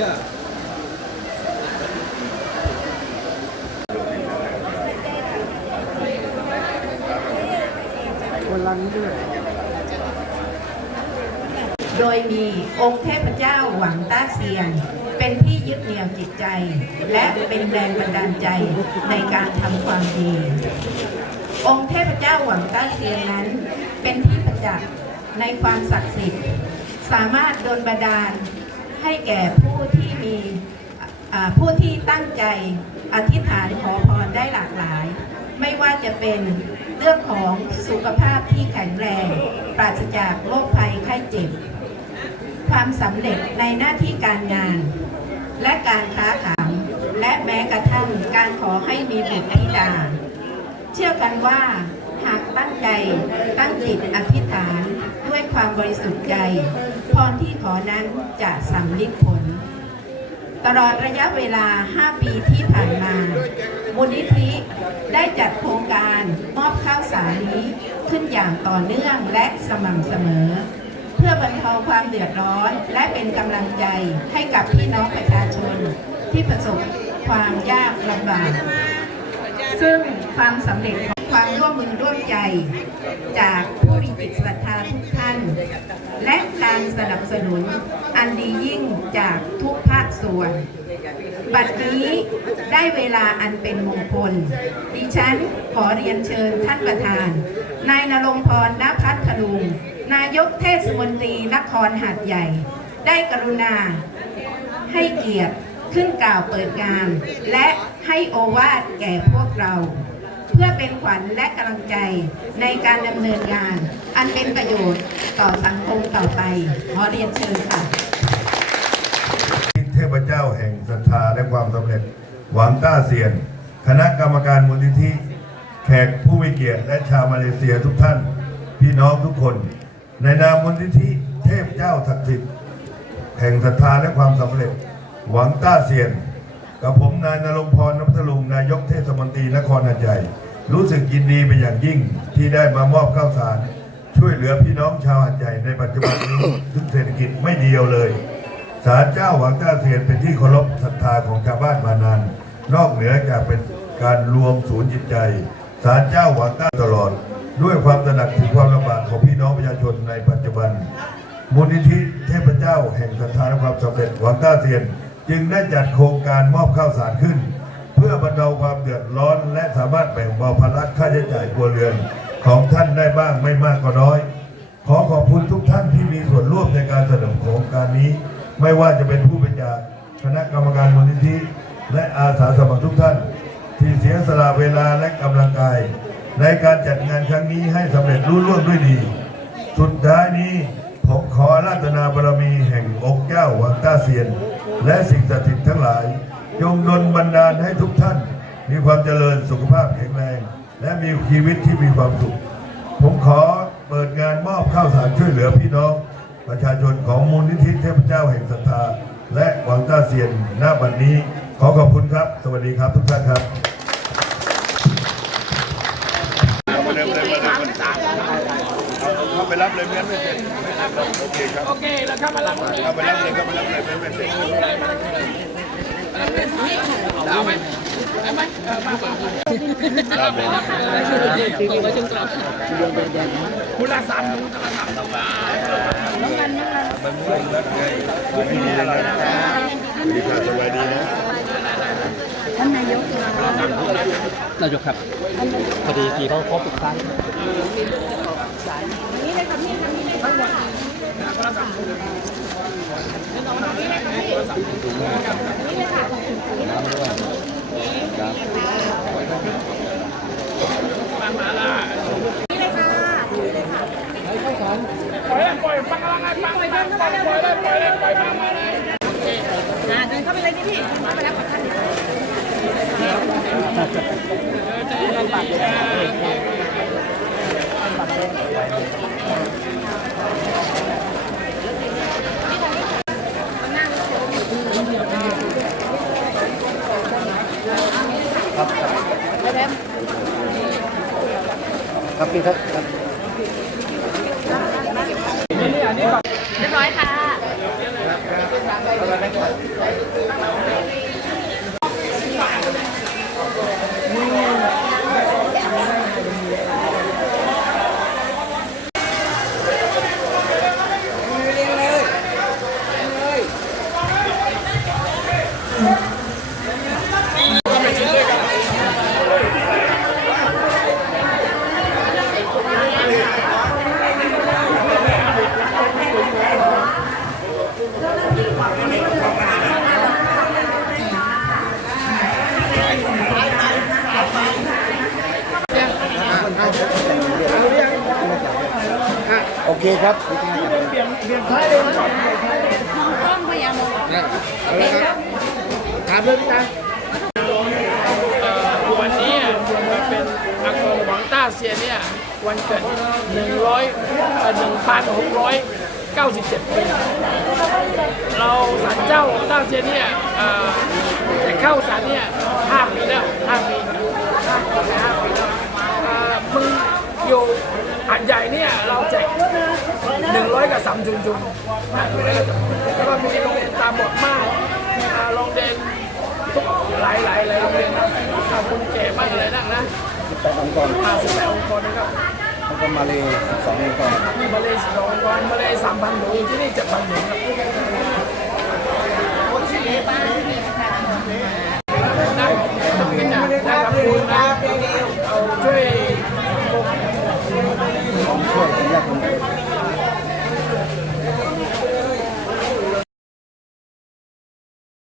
ว่าทำครับปูไม้อะโดยมีองค์เทพเจ้าหวังต้าเซียน เป็นที่ยึดเหนี่ยวจิตใจ และเป็นแรงบันดาลใจในการทำความดี องค์เทพเจ้าหวังต้าเซียนนั้น เป็นที่ประจักษ์ในความศักดิ์สิทธิ์ สามารถดลบันดาลให้แก่ผู้ มีผู้ที่ตั้งใจอธิษฐานขอพรได้หลากหลาย ไม่ว่าจะเป็นเรื่องของสุขภาพที่แข็งแรง ปราศจากโรคภัยไข้เจ็บ ความสำเร็จในหน้าที่การงาน และการค้าขายและแม้กระทั่งการขอให้มีบุตรธิดา เชื่อกันว่าหากตั้งใจตั้งจิตอธิษฐานด้วยความบริสุทธิ์ใจพรที่ขอนั้นจะสำลิดผล ตลอดระยะเวลา 5 ปีที่ผ่านมา มูลนิธิได้จัดโครงการมอบข้าวสารนี้ขึ้นอย่างต่อเนื่องและสม่ำเสมอ เพื่อบรรเทาความเดือดร้อน และเป็นกำลังใจให้กับพี่น้องประชาชนที่ประสบความยากลำบาก ซึ่งความสำเร็จของ ความร่วมมือร่วมใจ จากผู้มีจิตศรัทธาทุกท่าน และการสนับสนุนอันดียิ่งจากทุกภาคส่วน บัดนี้ได้เวลาอันเป็นมงคล ดิฉันขอเรียนเชิญท่านประธาน นายนรงพรณพัทลุง นายกเทศมนตรีนครหาดใหญ่ ได้กรุณา ให้เกียรติขึ้นกล่าวเปิดงาน และให้โอวาทแก่พวกเรา เพื่อเป็นขวัญและกำลังใจในการดำเนินงาน อันเป็นประโยชน์ต่อสังคมต่อไป ขอเรียนเชิญค่ะเทพเจ้าแห่งศรัทธาและความสำเร็จ หวังต้าเซียน คณะกรรมการมูลนิธิ แขกผู้มีเกียรติและชาวมาเลเซียทุกท่าน พี่น้องทุกคน ในนามมูลนิธิเทพเจ้าศักดิ์สิทธิ์แห่งศรัทธาและความสำเร็จ หวังต้าเซียน กับผมนายนรงพรนพัทลุงนายกเทศมนตรีนครหาดใหญ่ รู้สึกยินดีเป็นอย่างยิ่งที่ได้มามอบข้าวสาร ช่วยเหลือพี่น้องชาวหาดใหญ่ในปัจจุบันนี้ซึ่งเศรษฐกิจไม่เดียวเลยศาลเจ้าหวังต้าเซียนเป็นที่เคารพศรัทธาของชาวบ้านมานาน นอกเหนือจากเป็นการรวมศูนย์จิตใจศาลเจ้าหวังต้าตลอด ด้วยความตระหนักถึงความลำบากของพี่น้องประชาชนในปัจจุบันมูลนิธิเทพเจ้าแห่งศรัทธาและความสำเร็จหวังต้าเซียน จึงได้จัดโครงการมอบข้าวสารขึ้น บรรเทาความเดือดร้อน และสามารถแบ่งเบาภาระค่าใช้จ่ายครัวเรือนของท่านได้บ้างไม่มากก็น้อย ขอขอบคุณทุกท่านที่มีส่วนร่วมในการสนับสนุนโครงการนี้ ไม่ว่าจะเป็นผู้เป็นจากคณะกรรมการมูลนิธิ และอาสาสมัครทุกท่าน ที่เสียสละเวลาและกำลังกาย ในการจัดงานครั้งนี้ให้สำเร็จรุ่ร่วงด้วยดี สุดท้ายนี้ผมขออาราตนาบารมีแห่งองค์เจ้าวังต้าเซียน และสิ่งศักดิ์สิทธิ์ทั้งหลาย จงดลบันดาลให้ทุกท่าน มีความเจริญสุขภาพแข็งแรง และมีชีวิตที่มีความสุข ผมขอเปิดงานมอบข้าวสารช่วยเหลือพี่น้อง ประชาชนของมูลนิธิเทพเจ้าแห่งศรัทธา และหวังต้าเซียนหน้าบัดนนี้ ขอขอบคุณครับ สวัสดีครับทุกท่านครับมาเร็วเลยมาเร็วเข้าไปรับเลยไม่งั้นไม่เสร็จโอเคครับโอเคแล้วครับมาลังเข้าไปรับเลยเข้าไปรับเลยไม่ไม่เสร็จ เอาไหมเอาไหมมาก่อนรับเลยตกไปชิมกรอบคุณละสามคุณละสามตัวมันม่วงแล้วไงพี่นี่อะไรนะดีค่ะสบายดีนะนายกครับพอดีทีเขาครบทุกครั้งปล่อย เลยปล่อยฟังอะปล่อยเลยปล่อยเลยปล่อยเลยปล่อยเลยปล่อยมามาเลย ครับพี่ครับเรียบร้อยค่ะ โอเคครับวันนี้มันเป็นอากงหวังต้าเซียนเนี่ยวันเกิด100เอ่อ1,697ปีเราศาลเจ้าต้าเซียนเนี่ยจะเข้าศาลเนี่ย5ปีแล้ว5ปีห้าำจุ่มๆมากเลยแล้วก็มีโรงเรียนตามบทมากอาโรงเรียนทุกหลายหลายเลยโรงเรียนนะคุณเก่บ้างอะไรนั่งนะสิบแปดองค์กรห้าสิบแปดองค์กรนะครับแล้ก็มาเลยสององค์กรมีมาเลยสิบสององค์กรมาเลยสามพันหนูที่นี่เจ็ดพันหนูครับ